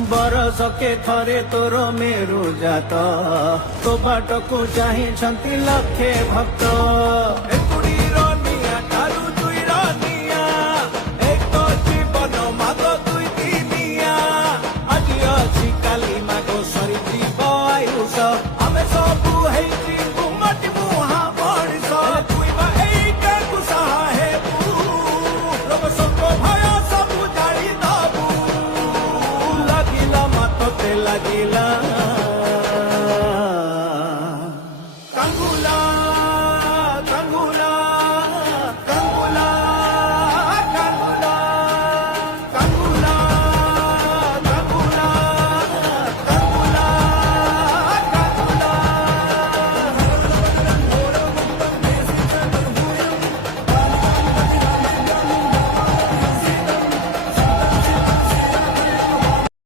बरसके थरे तोर मेरु जात तो बाटको चाहिन्छन्ति लक्षे भक्त एकुडीर निया ठारू दुईर निया एक तो जीवन माग दुई दिनिया আজি अछि काली मागो सरी जीव आयुष आमे सबु हेछि गुमटी मुहा बढिस तुइमा एका कुसाहा हेबु लोक संग भय सबु जाଳି दबु लागिला मत ते लागिला